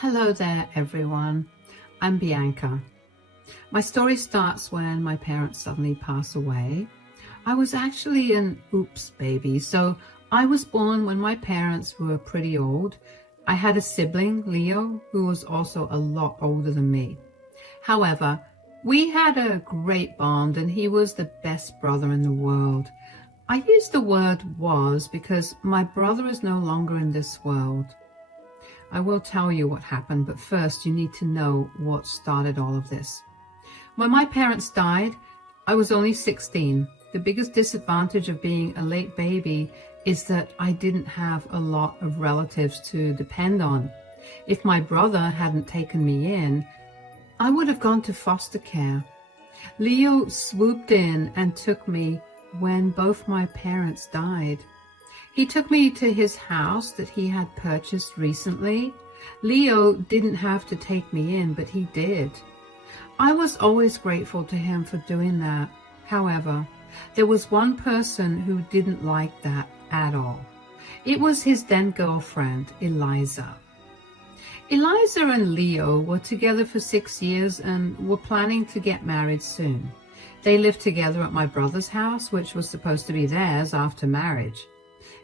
Hello there, everyone. I'm Bianca. My story starts when my parents suddenly pass away. I was actually an oops baby, so I was born when my parents were pretty old. I had a sibling, Leo, who was also a lot older than me. However, we had a great bond and he was the best brother in the world. I use the word was because my brother is no longer in this world. I will tell you what happened, but first you need to know what started all of this. When my parents died, I was only 16. The biggest disadvantage of being a late baby is that I didn't have a lot of relatives to depend on. If my brother hadn't taken me in, I would have gone to foster care. Leo swooped in and took me when both my parents died. He took me to his house that he had purchased recently. Leo didn't have to take me in, but he did. I was always grateful to him for doing that. However, there was one person who didn't like that at all. It was his then girlfriend, Eliza. Eliza and Leo were together for 6 years and were planning to get married soon. They lived together at my brother's house, which was supposed to be theirs after marriage.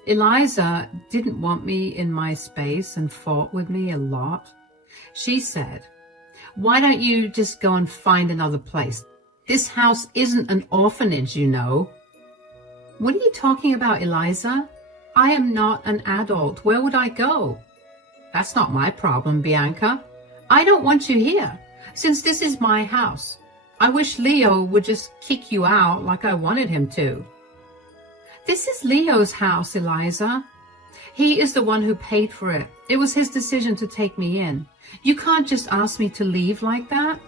Eliza didn't want me in my space and fought with me a lot. She said, "Why don't you just go and find another place? This house isn't an orphanage, you know." "What are you talking about, Eliza? I am not an adult. Where would I go?" "That's not my problem, Bianca. I don't want you here, since this is my house. I wish Leo would just kick you out like I wanted him to." "This is Leo's house, Eliza. He is the one who paid for it. It was his decision to take me in. You can't just ask me to leave like that."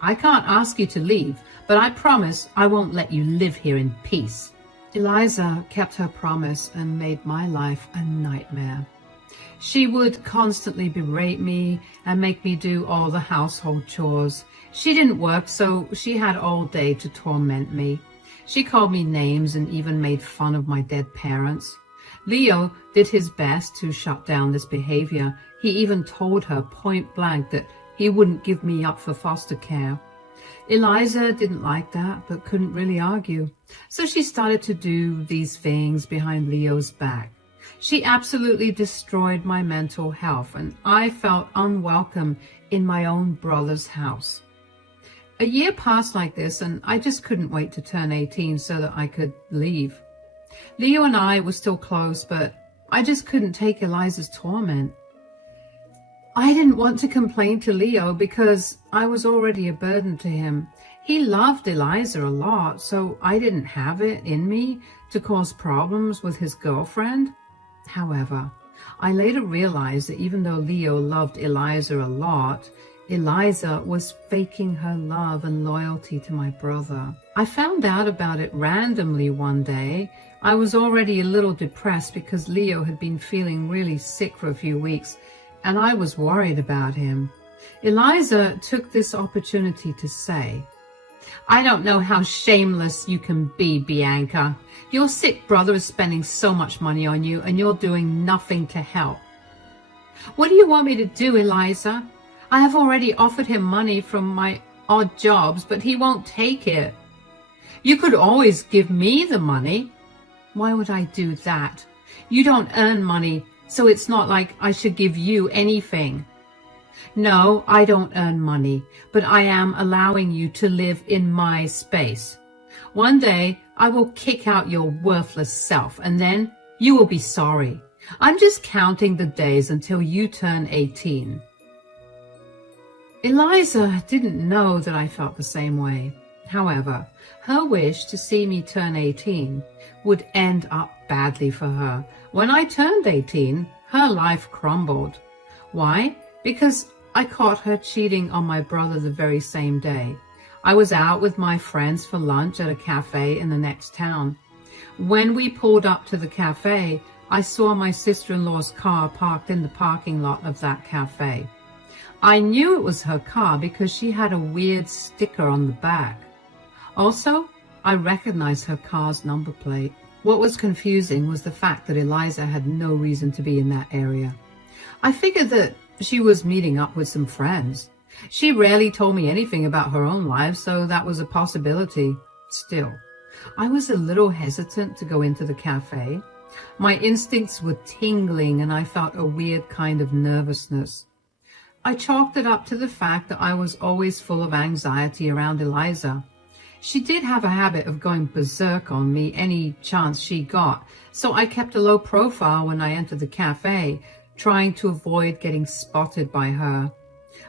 "I can't ask you to leave, but I promise I won't let you live here in peace." Eliza kept her promise and made my life a nightmare. She would constantly berate me and make me do all the household chores. She didn't work, so she had all day to torment me. She called me names and even made fun of my dead parents. Leo did his best to shut down this behavior. He even told her point blank that he wouldn't give me up for foster care. Eliza didn't like that, but couldn't really argue. So she started to do these things behind Leo's back. She absolutely destroyed my mental health, and I felt unwelcome in my own brother's house. A year passed like this, and I just couldn't wait to turn 18 so that I could leave. Leo and I were still close, but I just couldn't take Eliza's torment. I didn't want to complain to Leo because I was already a burden to him. He loved Eliza a lot, so I didn't have it in me to cause problems with his girlfriend. However, I later realized that even though Leo loved Eliza a lot, Eliza was faking her love and loyalty to my brother. I found out about it randomly one day. I was already a little depressed because Leo had been feeling really sick for a few weeks, and I was worried about him. Eliza took this opportunity to say, "I don't know how shameless you can be, Bianca. Your sick brother is spending so much money on you, and you're doing nothing to help." "What do you want me to do, Eliza? I have already offered him money from my odd jobs, but he won't take it." "You could always give me the money." "Why would I do that? You don't earn money, so it's not like I should give you anything." "No, I don't earn money, but I am allowing you to live in my space. One day I will kick out your worthless self, and then you will be sorry. I'm just counting the days until you turn 18. Eliza didn't know that I felt the same way. However, her wish to see me turn 18 would end up badly for her. When I turned 18, her life crumbled. Why? Because I caught her cheating on my brother the very same day. I was out with my friends for lunch at a cafe in the next town. When we pulled up to the cafe, I saw my sister-in-law's car parked in the parking lot of that cafe. I knew it was her car because she had a weird sticker on the back. Also, I recognized her car's number plate. What was confusing was the fact that Eliza had no reason to be in that area. I figured that She was meeting up with some friends. She rarely told me anything about her own life, so that was a possibility. Still, I was a little hesitant to go into the cafe. My instincts were tingling and I felt a weird kind of nervousness. I chalked it up to the fact that I was always full of anxiety around Eliza. She did have a habit of going berserk on me any chance she got, so I kept a low profile when I entered the cafe, trying to avoid getting spotted by her.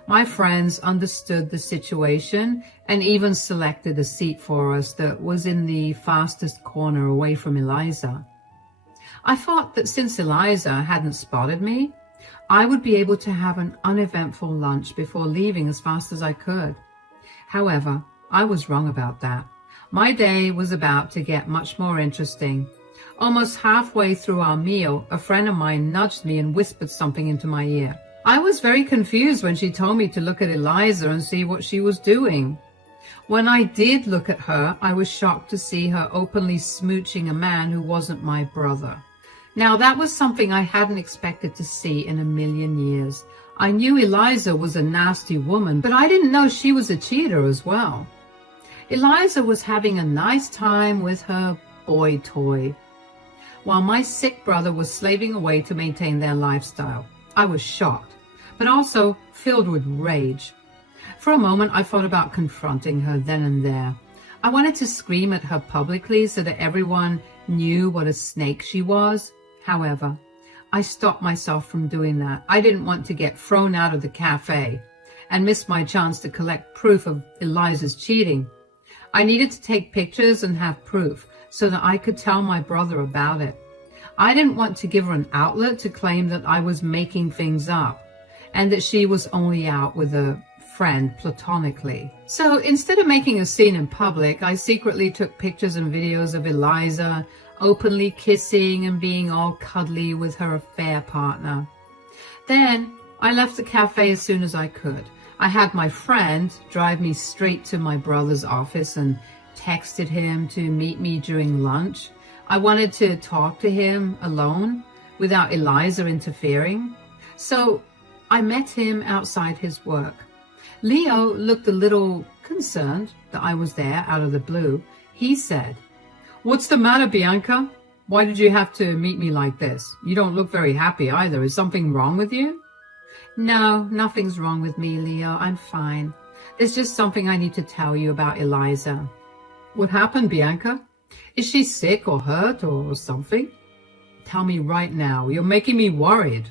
My friends understood the situation and even selected a seat for us that was in the fastest corner away from Eliza. I thought that since Eliza hadn't spotted me, I would be able to have an uneventful lunch before leaving as fast as I could. However, I was wrong about that. My day was about to get much more interesting. Almost halfway through our meal, a friend of mine nudged me and whispered something into my ear. I was very confused when she told me to look at Eliza and see what she was doing. When I did look at her, I was shocked to see her openly smooching a man who wasn't my brother. Now, that was something I hadn't expected to see in a million years. I knew Eliza was a nasty woman, but I didn't know she was a cheater as well. Eliza was having a nice time with her boy toy, while my sick brother was slaving away to maintain their lifestyle. I was shocked, but also filled with rage. For a moment, I thought about confronting her then and there. I wanted to scream at her publicly so that everyone knew what a snake she was. However, I stopped myself from doing that. I didn't want to get thrown out of the cafe and miss my chance to collect proof of Eliza's cheating. I needed to take pictures and have proof so that I could tell my brother about it. I didn't want to give her an outlet to claim that I was making things up and that she was only out with a friend platonically. So instead of making a scene in public, I secretly took pictures and videos of Eliza openly kissing and being all cuddly with her affair partner. Then I left the cafe as soon as I could. I had my friend drive me straight to my brother's office and texted him to meet me during lunch. I wanted to talk to him alone without Eliza interfering. So I met him outside his work. Leo looked a little concerned that I was there out of the blue. He said, "What's the matter, Bianca? Why did you have to meet me like this? You don't look very happy either. Is something wrong with you?" "No, nothing's wrong with me, Leo. I'm fine. There's just something I need to tell you about Eliza." "What happened, Bianca? Is she sick or hurt or something? Tell me right now. You're making me worried."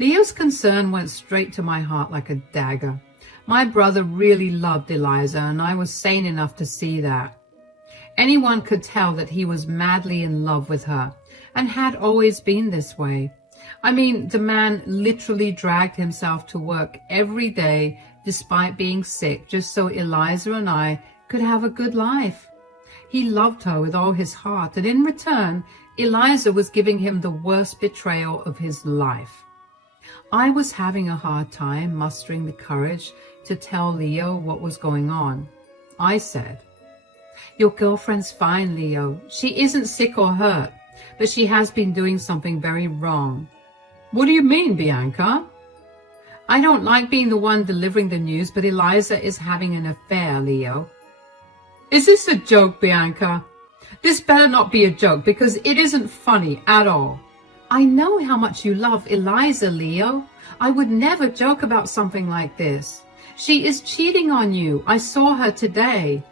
Leo's concern went straight to my heart like a dagger. My brother really loved Eliza, and I was sane enough to see that. Anyone could tell that he was madly in love with her, and had always been this way. I mean, the man literally dragged himself to work every day despite being sick, just so Eliza and I could have a good life. He loved her with all his heart, and in return, Eliza was giving him the worst betrayal of his life. I was having a hard time mustering the courage to tell Leo what was going on. I said, "Your girlfriend's fine, Leo. She isn't sick or hurt, but she has been doing something very wrong." "What do you mean, Bianca?" "I don't like being the one delivering the news, but Eliza is having an affair, Leo." "Is this a joke, Bianca? This better not be a joke, because it isn't funny at all." "I know how much you love Eliza, Leo. I would never joke about something like this. She is cheating on you. I saw her today."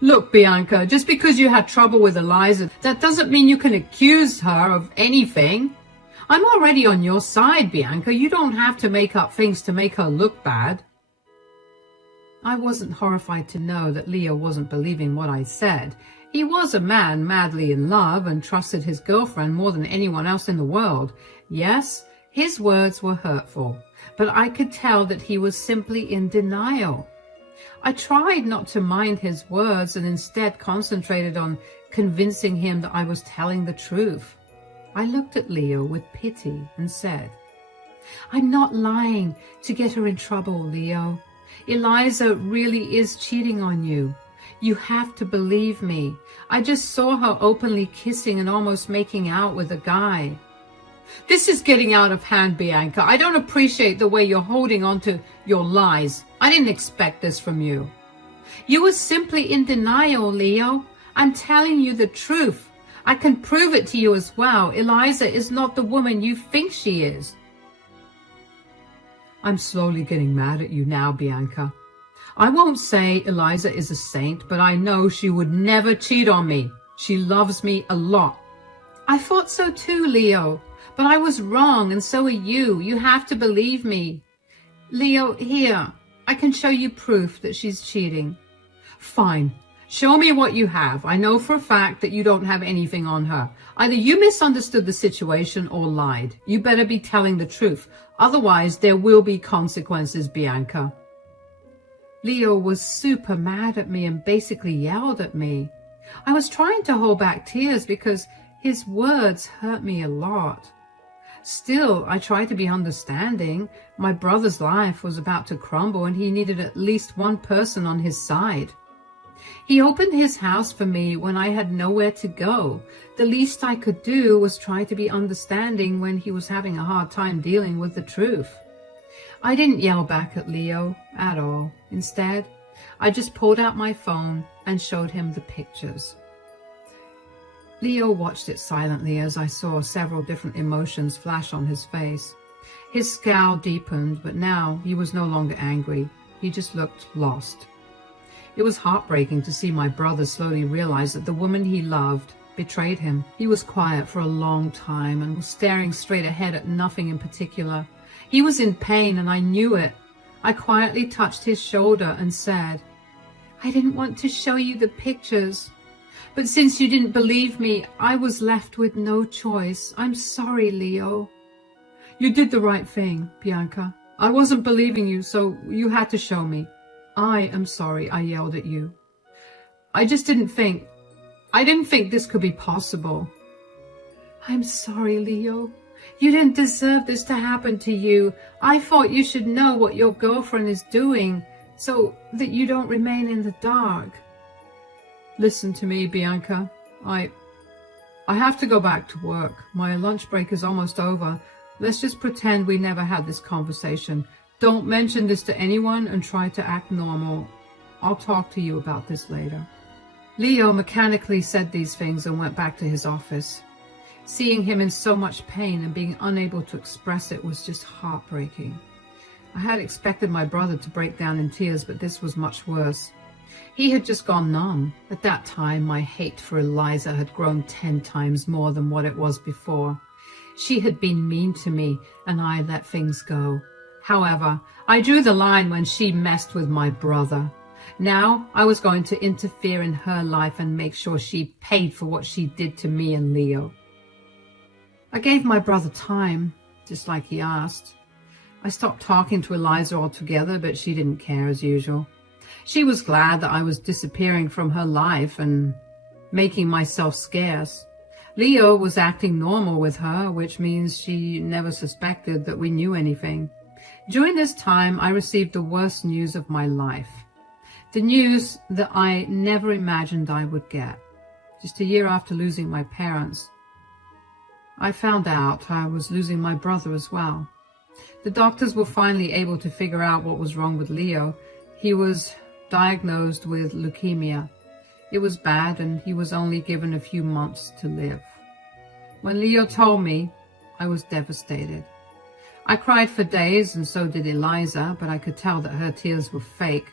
"Look, Bianca, just because you had trouble with Eliza, that doesn't mean you can accuse her of anything. I'm already on your side, Bianca. You don't have to make up things to make her look bad." I wasn't horrified to know that Leo wasn't believing what I said. He was a man madly in love and trusted his girlfriend more than anyone else in the world. Yes, his words were hurtful, but I could tell that he was simply in denial. I tried not to mind his words and instead concentrated on convincing him that I was telling the truth. I looked at Leo with pity and said, "I'm not lying to get her in trouble, Leo. Eliza really is cheating on you. You have to believe me. I just saw her openly kissing and almost making out with a guy." This is getting out of hand, Bianca. I don't appreciate the way you're holding on to your lies. I didn't expect this from you. You were simply in denial, Leo. I'm telling you the truth. I can prove it to you as well. Eliza is not the woman you think she is. I'm slowly getting mad at you now, Bianca. I won't say Eliza is a saint, but I know she would never cheat on me. She loves me a lot. I thought so too, Leo. But I was wrong, and so are you. You have to believe me. Leo, here, I can show you proof that she's cheating. Fine. Show me what you have. I know for a fact that you don't have anything on her. Either you misunderstood the situation or lied. You better be telling the truth. Otherwise, there will be consequences, Bianca. Leo was super mad at me and basically yelled at me. I was trying to hold back tears because his words hurt me a lot. Still, I tried to be understanding. My brother's life was about to crumble and he needed at least one person on his side. He opened his house for me when I had nowhere to go. The least I could do was try to be understanding when he was having a hard time dealing with the truth. I didn't yell back at Leo at all. Instead, I just pulled out my phone and showed him the pictures. Leo watched it silently as I saw several different emotions flash on his face. His scowl deepened, but now he was no longer angry. He just looked lost. It was heartbreaking to see my brother slowly realize that the woman he loved betrayed him. He was quiet for a long time and was staring straight ahead at nothing in particular. He was in pain and I knew it. I quietly touched his shoulder and said, I didn't want to show you the pictures. But since you didn't believe me, I was left with no choice. I'm sorry, Leo. You did the right thing, Bianca. I wasn't believing you, so you had to show me. I am sorry I yelled at you. I didn't think this could be possible. I'm sorry, Leo. You didn't deserve this to happen to you. I thought you should know what your girlfriend is doing so that you don't remain in the dark. Listen to me, Bianca. I have to go back to work. My lunch break is almost over. Let's just pretend we never had this conversation. Don't mention this to anyone and try to act normal. I'll talk to you about this later. Leo mechanically said these things and went back to his office. Seeing him in so much pain and being unable to express it was just heartbreaking. I had expected my brother to break down in tears, but this was much worse. He had just gone numb. At that time, my hate for Eliza had grown 10 times more than what it was before. She had been mean to me, and I let things go. However, I drew the line when she messed with my brother. Now, I was going to interfere in her life and make sure she paid for what she did to me and Leo. I gave my brother time, just like he asked. I stopped talking to Eliza altogether, but she didn't care as usual. She was glad that I was disappearing from her life and making myself scarce. Leo was acting normal with her, which means she never suspected that we knew anything. During this time, I received the worst news of my life. The news that I never imagined I would get. Just a year after losing my parents, I found out I was losing my brother as well. The doctors were finally able to figure out what was wrong with Leo. He was diagnosed with leukemia. It was bad and he was only given a few months to live. When Leo told me, I was devastated. I cried for days and so did Eliza, but I could tell that her tears were fake.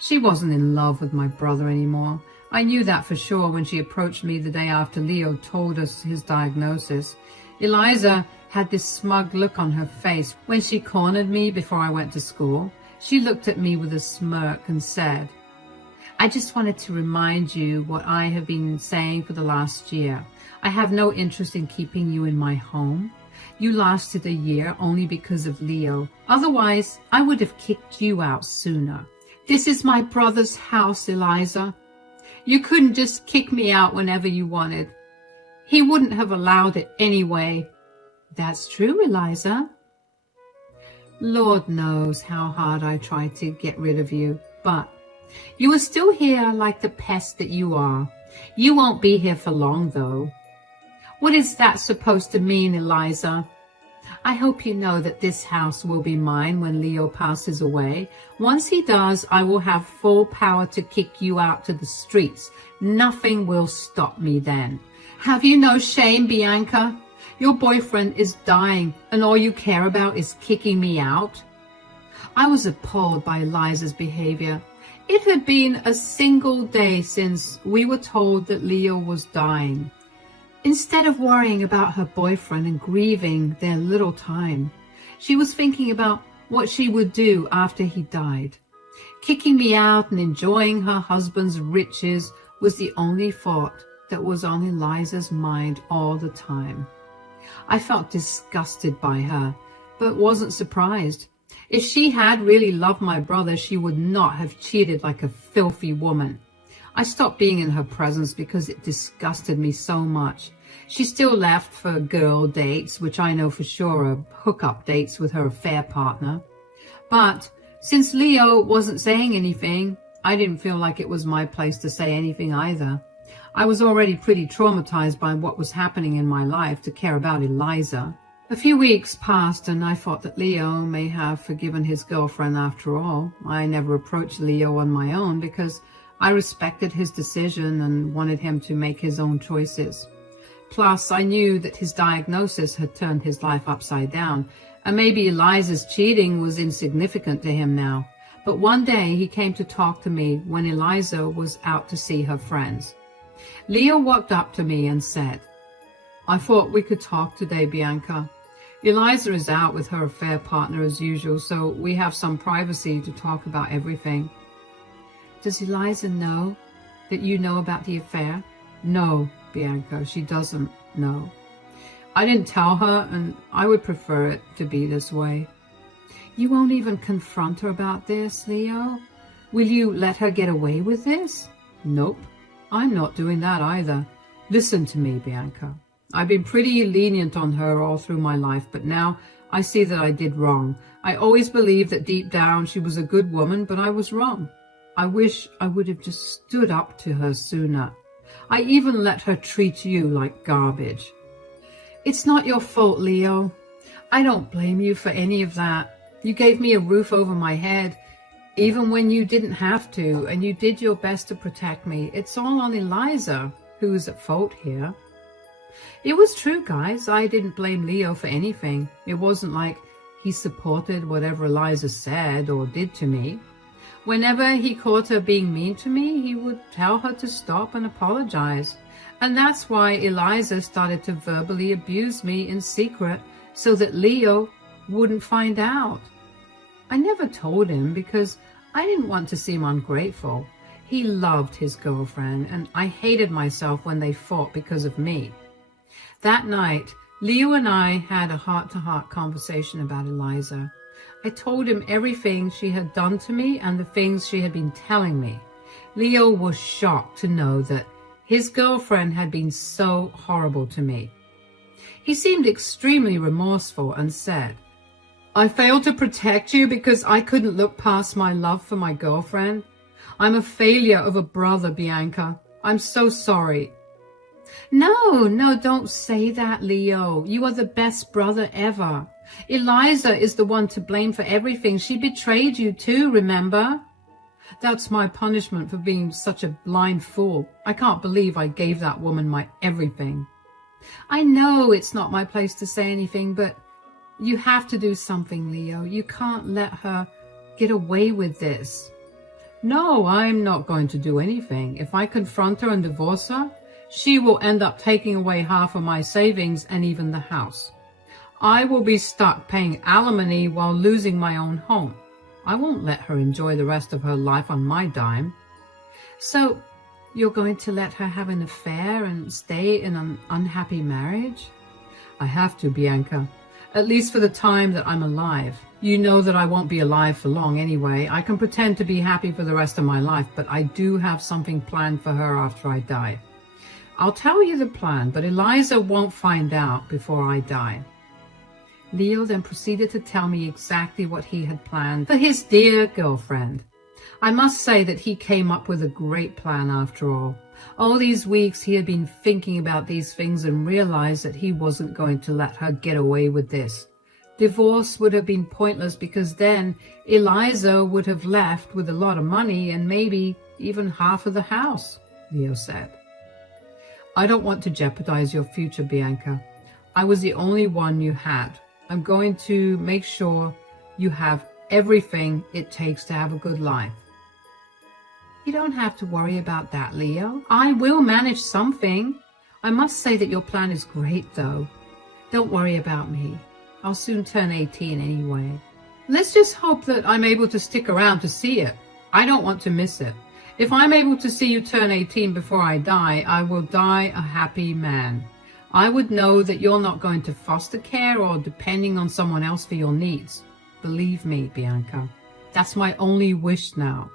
She wasn't in love with my brother anymore. I knew that for sure when she approached me the day after Leo told us his diagnosis. Eliza had this smug look on her face when she cornered me before I went to school. She looked at me with a smirk and said, I just wanted to remind you what I have been saying for the last year. I have no interest in keeping you in my home. You lasted a year only because of Leo. Otherwise, I would have kicked you out sooner. This is my brother's house, Eliza. You couldn't just kick me out whenever you wanted. He wouldn't have allowed it anyway. That's true, Eliza. Lord knows how hard I tried to get rid of you, but you are still here like the pest that you are. You won't be here for long, though. What is that supposed to mean, Eliza? I hope you know that this house will be mine when Leo passes away. Once he does, I will have full power to kick you out to the streets. Nothing will stop me then. Have you no shame, Bianca? Your boyfriend is dying, and all you care about is kicking me out? I was appalled by Eliza's behavior. It had been a single day since we were told that Leo was dying. Instead of worrying about her boyfriend and grieving their little time, she was thinking about what she would do after he died. Kicking me out and enjoying her husband's riches was the only thought that was on Eliza's mind all the time. I felt disgusted by her, but wasn't surprised. If she had really loved my brother, she would not have cheated like a filthy woman. I stopped being in her presence because it disgusted me so much. She still left for girl dates, which I know for sure are hookup dates with her affair partner. But since Leo wasn't saying anything, I didn't feel like it was my place to say anything either. I was already pretty traumatized by what was happening in my life to care about Eliza. A few weeks passed and I thought that Leo may have forgiven his girlfriend after all. I never approached Leo on my own because I respected his decision and wanted him to make his own choices. Plus, I knew that his diagnosis had turned his life upside down, and maybe Eliza's cheating was insignificant to him now. But one day he came to talk to me when Eliza was out to see her friends. Leo walked up to me and said, "I thought we could talk today, Bianca. Eliza is out with her affair partner as usual, so we have some privacy to talk about everything." "Does Eliza know that you know about the affair?" "No, Bianca, she doesn't know. I didn't tell her, and I would prefer it to be this way." "You won't even confront her about this, Leo? Will you let her get away with this?" "Nope, I'm not doing that either. Listen to me, Bianca. I've been pretty lenient on her all through my life, but now I see that I did wrong. I always believed that deep down she was a good woman, but I was wrong. I wish I would have just stood up to her sooner. I even let her treat you like garbage." "It's not your fault, Leo. I don't blame you for any of that. You gave me a roof over my head, even when you didn't have to, and you did your best to protect me. It's all on Eliza, who's at fault here." It was true, guys. I didn't blame Leo for anything. It wasn't like he supported whatever Eliza said or did to me. Whenever he caught her being mean to me, he would tell her to stop and apologize. And that's why Eliza started to verbally abuse me in secret so that Leo wouldn't find out. I never told him because I didn't want to seem ungrateful. He loved his girlfriend, and I hated myself when they fought because of me. That night, Leo and I had a heart-to-heart conversation about Eliza. I told him everything she had done to me and the things she had been telling me. Leo was shocked to know that his girlfriend had been so horrible to me. He seemed extremely remorseful and said, "I failed to protect you because I couldn't look past my love for my girlfriend. I'm a failure of a brother, Bianca. I'm so sorry." No, don't say that, Leo. You are the best brother ever. Eliza is the one to blame for everything. She betrayed you too, remember? That's my punishment for being such a blind fool. I can't believe I gave that woman my everything. I know it's not my place to say anything, but you have to do something, Leo. You can't let her get away with this. No, I'm not going to do anything. If I confront her and divorce her, she will end up taking away half of my savings and even the house. I will be stuck paying alimony while losing my own home. I won't let her enjoy the rest of her life on my dime. So, you're going to let her have an affair and stay in an unhappy marriage? I have to, Bianca. At least for the time that I'm alive. You know that I won't be alive for long anyway. I can pretend to be happy for the rest of my life, but I do have something planned for her after I die. I'll tell you the plan, but Eliza won't find out before I die. Leo then proceeded to tell me exactly what he had planned for his dear girlfriend. I must say that he came up with a great plan after all. All these weeks he had been thinking about these things and realized that he wasn't going to let her get away with this. Divorce would have been pointless because then Eliza would have left with a lot of money and maybe even half of the house, Leo said. I don't want to jeopardize your future, Bianca. I was the only one you had. I'm going to make sure you have everything it takes to have a good life. You don't have to worry about that, Leo. I will manage something. I must say that your plan is great, though. Don't worry about me. I'll soon turn 18 anyway. Let's just hope that I'm able to stick around to see it. I don't want to miss it. If I'm able to see you turn 18 before I die, I will die a happy man. I would know that you're not going to foster care or depending on someone else for your needs. Believe me, Bianca, that's my only wish now.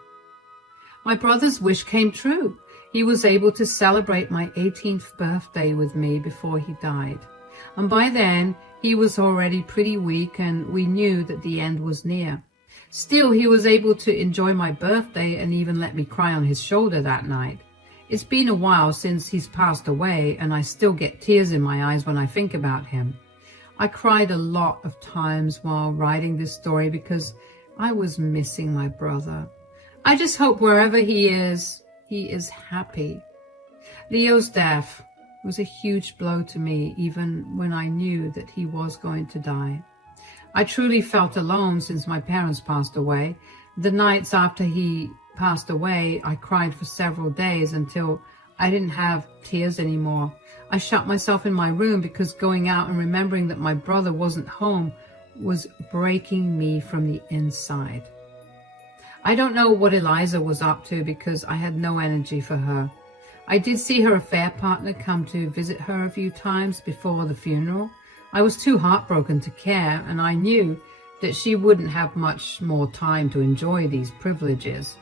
My brother's wish came true. He was able to celebrate my 18th birthday with me before he died. And by then, he was already pretty weak and we knew that the end was near. Still, he was able to enjoy my birthday and even let me cry on his shoulder that night. It's been a while since he's passed away and I still get tears in my eyes when I think about him. I cried a lot of times while writing this story because I was missing my brother. I just hope wherever he is happy. Leo's death was a huge blow to me, even when I knew that he was going to die. I truly felt alone since my parents passed away. The nights after he passed away, I cried for several days until I didn't have tears anymore. I shut myself in my room because going out and remembering that my brother wasn't home was breaking me from the inside. I don't know what Eliza was up to because I had no energy for her. I did see her affair partner come to visit her a few times before the funeral. I was too heartbroken to care, and I knew that she wouldn't have much more time to enjoy these privileges.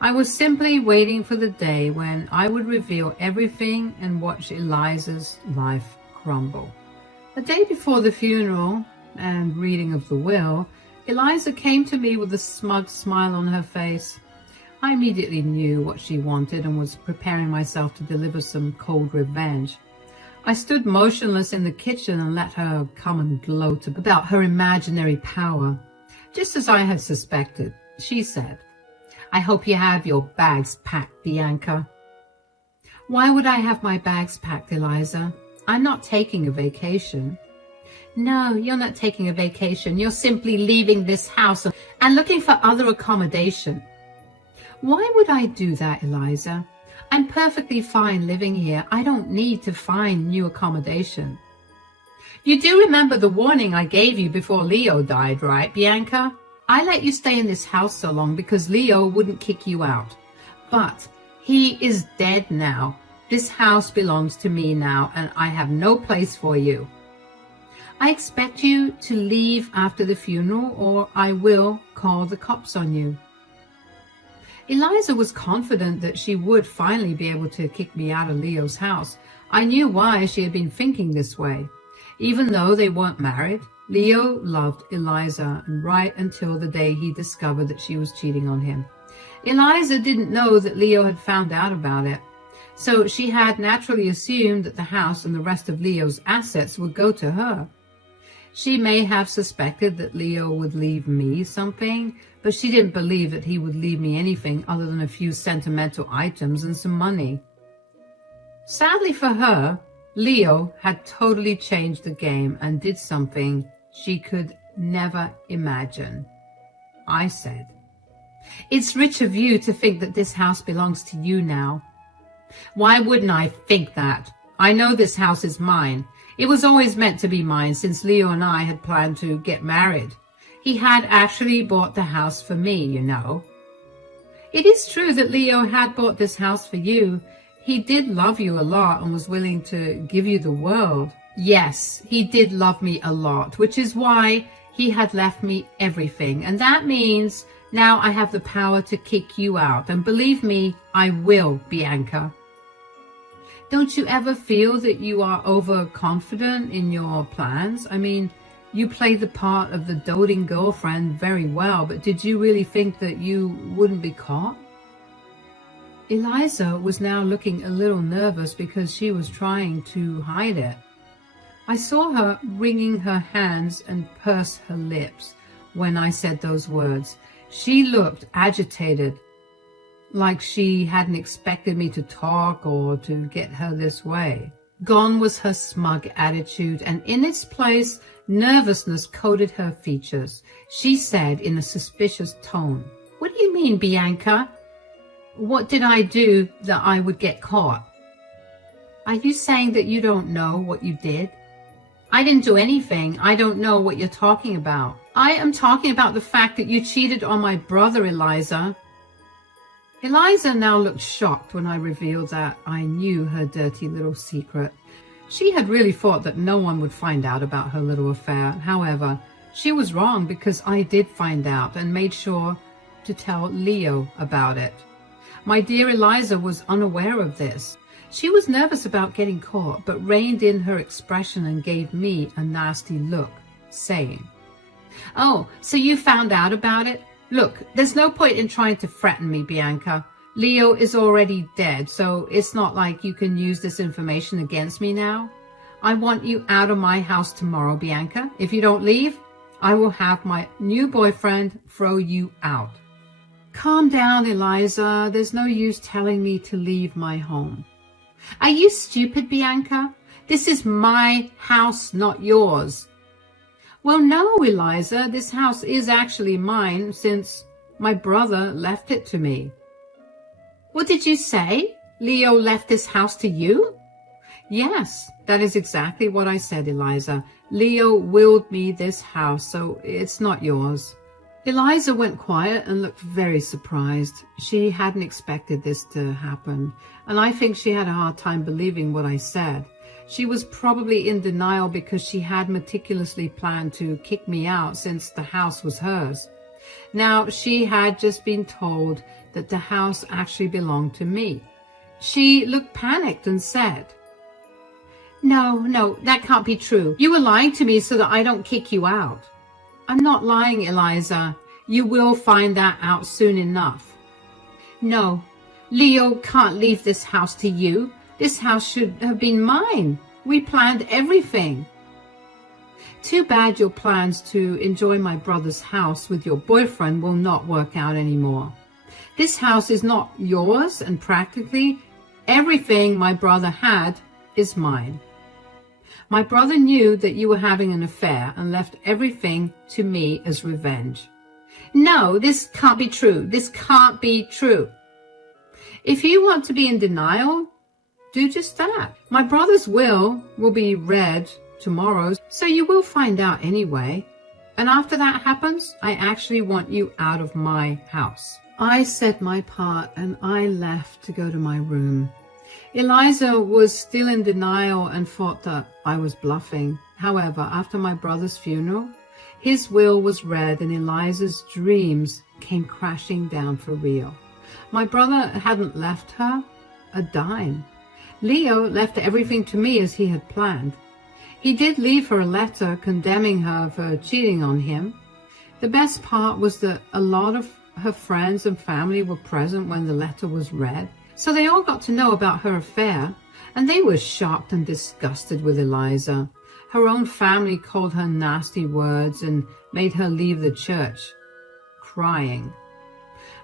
I was simply waiting for the day when I would reveal everything and watch Eliza's life crumble. The day before the funeral and reading of the will, Eliza came to me with a smug smile on her face. I immediately knew what she wanted and was preparing myself to deliver some cold revenge. I stood motionless in the kitchen and let her come and gloat about her imaginary power. Just as I had suspected, she said, "I hope you have your bags packed, Bianca." "Why would I have my bags packed, Eliza? I'm not taking a vacation." "No, you're not taking a vacation. You're simply leaving this house and looking for other accommodation." "Why would I do that, Eliza? I'm perfectly fine living here. I don't need to find new accommodation." "You do remember the warning I gave you before Leo died, right, Bianca? I let you stay in this house so long because Leo wouldn't kick you out. But he is dead now. This house belongs to me now, and I have no place for you. I expect you to leave after the funeral or I will call the cops on you." Eliza was confident that she would finally be able to kick me out of Leo's house. I knew why she had been thinking this way. Even though they weren't married, Leo loved Eliza, and right until the day he discovered that she was cheating on him. Eliza didn't know that Leo had found out about it, so she had naturally assumed that the house and the rest of Leo's assets would go to her. She may have suspected that Leo would leave me something, but she didn't believe that he would leave me anything other than a few sentimental items and some money. Sadly for her, Leo had totally changed the game and did something she could never imagine. I said, "It's rich of you to think that this house belongs to you now." "Why wouldn't I think that? I know this house is mine. It was always meant to be mine since Leo and I had planned to get married. He had actually bought the house for me, you know." "It is true that Leo had bought this house for you. He did love you a lot and was willing to give you the world." "Yes, he did love me a lot, which is why he had left me everything. And that means now I have the power to kick you out. And believe me, I will, Bianca." "Don't you ever feel that you are overconfident in your plans? I mean, You played the part of the doting girlfriend very well, but did you really think that you wouldn't be caught? Eliza was now looking a little nervous because she was trying to hide it. I saw her wringing her hands and purse her lips when I said those words. She looked agitated, like she hadn't expected me to talk or to get her this way. Gone was her smug attitude, and in its place, nervousness coated her features. She said in a suspicious tone, "What do you mean, Bianca? What did I do that I would get caught? Are you saying that you don't know what you did?" "I didn't do anything. I don't know what you're talking about." "I am talking about the fact that you cheated on my brother, Eliza." Eliza now looked shocked when I revealed that I knew her dirty little secret. She had really thought that no one would find out about her little affair. However, she was wrong, because I did find out and made sure to tell Leo about it. My dear Eliza was unaware of this. She was nervous about getting caught, but reined in her expression and gave me a nasty look, saying, "Oh, so you found out about it? Look, there's no point in trying to threaten me, Bianca. Leo is already dead, so it's not like you can use this information against me now. I want you out of my house tomorrow, Bianca. If you don't leave, I will have my new boyfriend throw you out." "Calm down, Eliza. There's no use telling me to leave my home." "Are you stupid, Bianca? This is my house, not yours." "Well, no, Eliza, this house is actually mine since my brother left it to me." "What did you say? Leo left this house to you?" "Yes, that is exactly what I said, Eliza. Leo willed me this house, so it's not yours." Eliza went quiet and looked very surprised. She hadn't expected this to happen, and I think she had a hard time believing what I said. She was probably in denial because she had meticulously planned to kick me out since the house was hers. Now she had just been told that the house actually belonged to me. She looked panicked and said, No, that can't be true. You were lying to me so that I don't kick you out." "I'm not lying, Eliza. You will find that out soon enough." "No, Leo can't leave this house to you. This house should have been mine. We planned everything." "Too bad your plans to enjoy my brother's house with your boyfriend will not work out anymore. This house is not yours, and practically everything my brother had is mine. My brother knew that you were having an affair and left everything to me as revenge." "No, this can't be true. This can't be true." "If you want to be in denial, do just that. My brother's will be read tomorrow, so you will find out anyway. And after that happens, I actually want you out of my house." I said my part and I left to go to my room. Eliza was still in denial and thought that I was bluffing. However, after my brother's funeral, his will was read and Eliza's dreams came crashing down for real. My brother hadn't left her a dime. Leo left everything to me as he had planned. He did leave her a letter condemning her for cheating on him. The best part was that a lot of her friends and family were present when the letter was read. So they all got to know about her affair, and they were shocked and disgusted with Eliza. Her own family called her nasty words and made her leave the church, crying.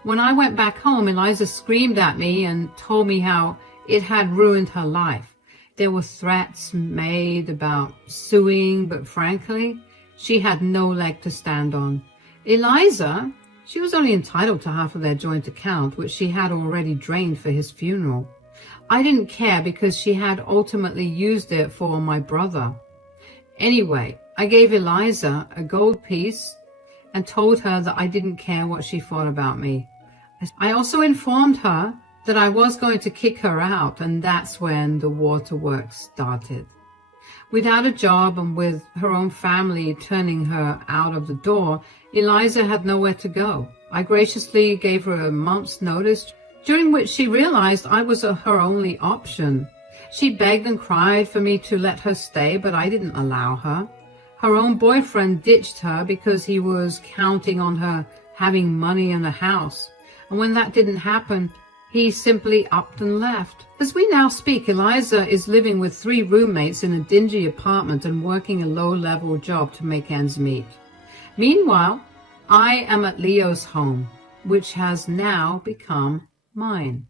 When I went back home, Eliza screamed at me and told me how it had ruined her life. There were threats made about suing, but frankly, she had no leg to stand on. Eliza, she was only entitled to half of their joint account, which she had already drained for his funeral. I didn't care because she had ultimately used it for my brother. Anyway, I gave Eliza a gold piece and told her that I didn't care what she thought about me. I also informed her that I was going to kick her out, and that's when the waterworks started. Without a job and with her own family turning her out of the door, Eliza had nowhere to go. I graciously gave her a month's notice, during which she realized I was her only option. She begged and cried for me to let her stay, but I didn't allow her. Her own boyfriend ditched her because he was counting on her having money and a house. And when that didn't happen, he simply upped and left. As we now speak, Eliza is living with 3 roommates in a dingy apartment and working a low-level job to make ends meet. Meanwhile, I am at Leo's home, which has now become mine.